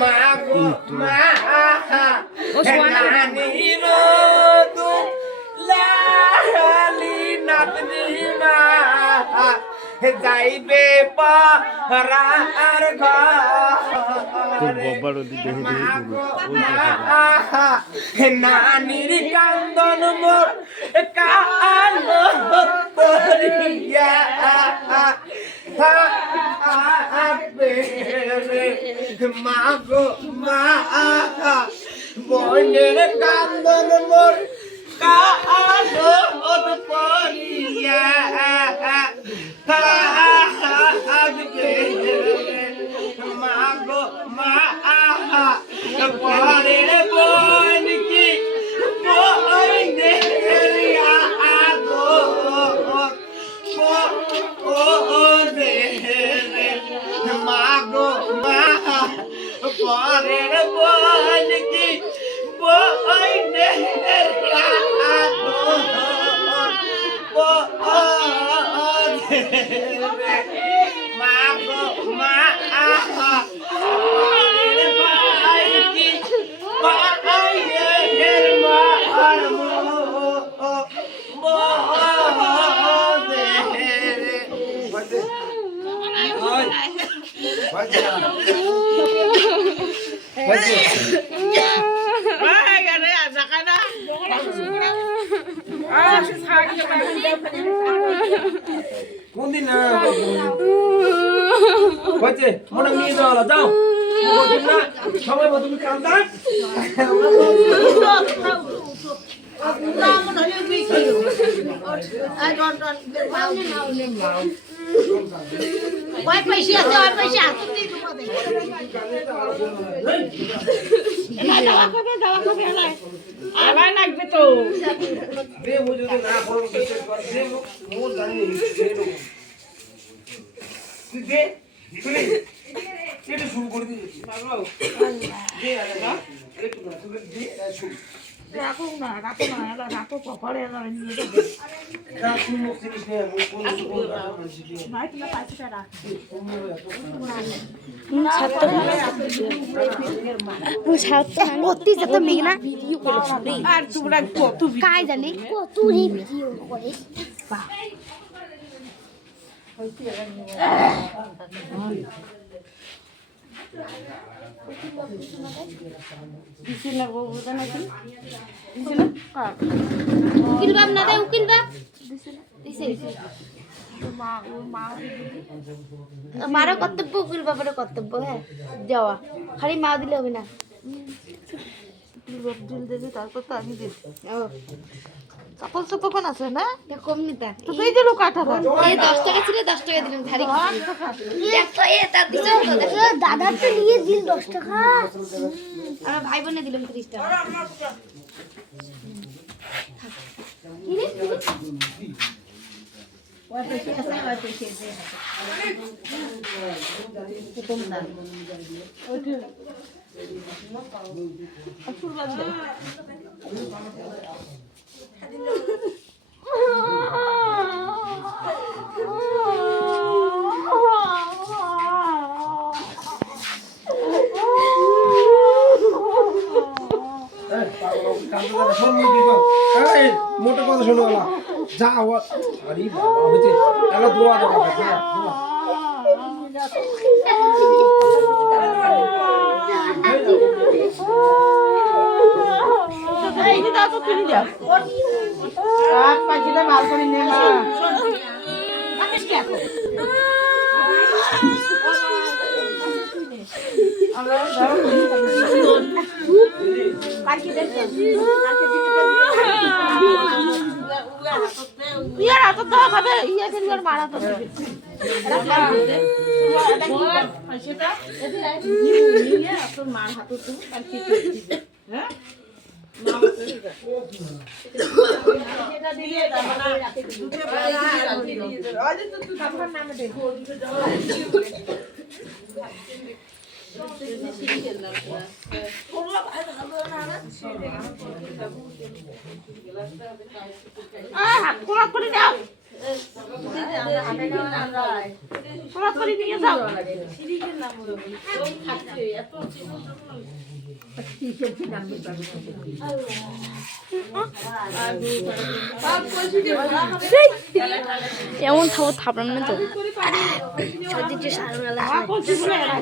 মাগো মা নানির দুলালি নাতনি মা যাইবে পারার ঘরে নানির কান্দন মোর কালো তরিয়া মাগো মা বোনের কান্দন মোর কালো তরিয়া মাগো মা পরের বোন কি বইনে আগো ও দে মাগো মা পরের বোন কি বইনে আগো মাগো মা কোন দিন বাজে মনে নিয়ে যাও যাও সময় মতো তুমি কাম দাও ওই পয়সা আছে ওই পয়সা দাওয়া খাবে আলাই লাগবে তো দে মুঝে না বলো দে মো জানি দে তুই এটা শুরু করে দিয়েছি পাগল দে আরে না একটু না তুই দে শুরু রাখো না রাখো পরে নিয়ে যাবে রাখু মুখ থেকে দে কোন নাই তুমি পাইছে রাখ করতে যেত মেঘনা ভিডিও করে আর তোমরা কত কাই জানি কত ভিডিও করে উকিল বাপ না দে উকিল বাপ মারও কর্তব্য উকিল বাপেরও কর্তব্য হ্যাঁ যাওয়া খালি মা দিলে হবে না দিল দেবে তারপর তো আমি দেব ও কাপড় চোপড় আছে না কম নিতা তো তুই দিলো কাঠাবো এই 10 টাকা ছিল 10 টাকা দিলাম ধারি দেখো এ তার দিছে তো দেখো দাদা তো নিয়ে দিল 10 টাকা আমার ভাই বোনে দিলাম 30 টাকা কি রে ওই পয়সা আছে ওই পয়সা দে কত না ওইটা আসল বাদ দে মোটা কথা শোনো না যা আরে বাবা হচ্ছে এলা দোয়া দাও এই যে দাও তো কিনে দাও রাত পাঁচটা মাল করে নে মা আকাশ কি আছে আমরা দাও কালকে দেখতে কালকে দিতে ইয়ার হাত দাও খাবে ইয়া কেন আর মারা তো সেটা এতে নিয়ে তোর মার হাতে তো কালকে দিতে হ্যাঁ সেটা দিলে রাতে দুটো বেলা আজ তো তুই আমার নামে দেখো দুটো যাও হাত খোলা করে দাও, খোলা করে দিয়ে যাও। এমন থাপড়ান না তো সত্যি যে সারা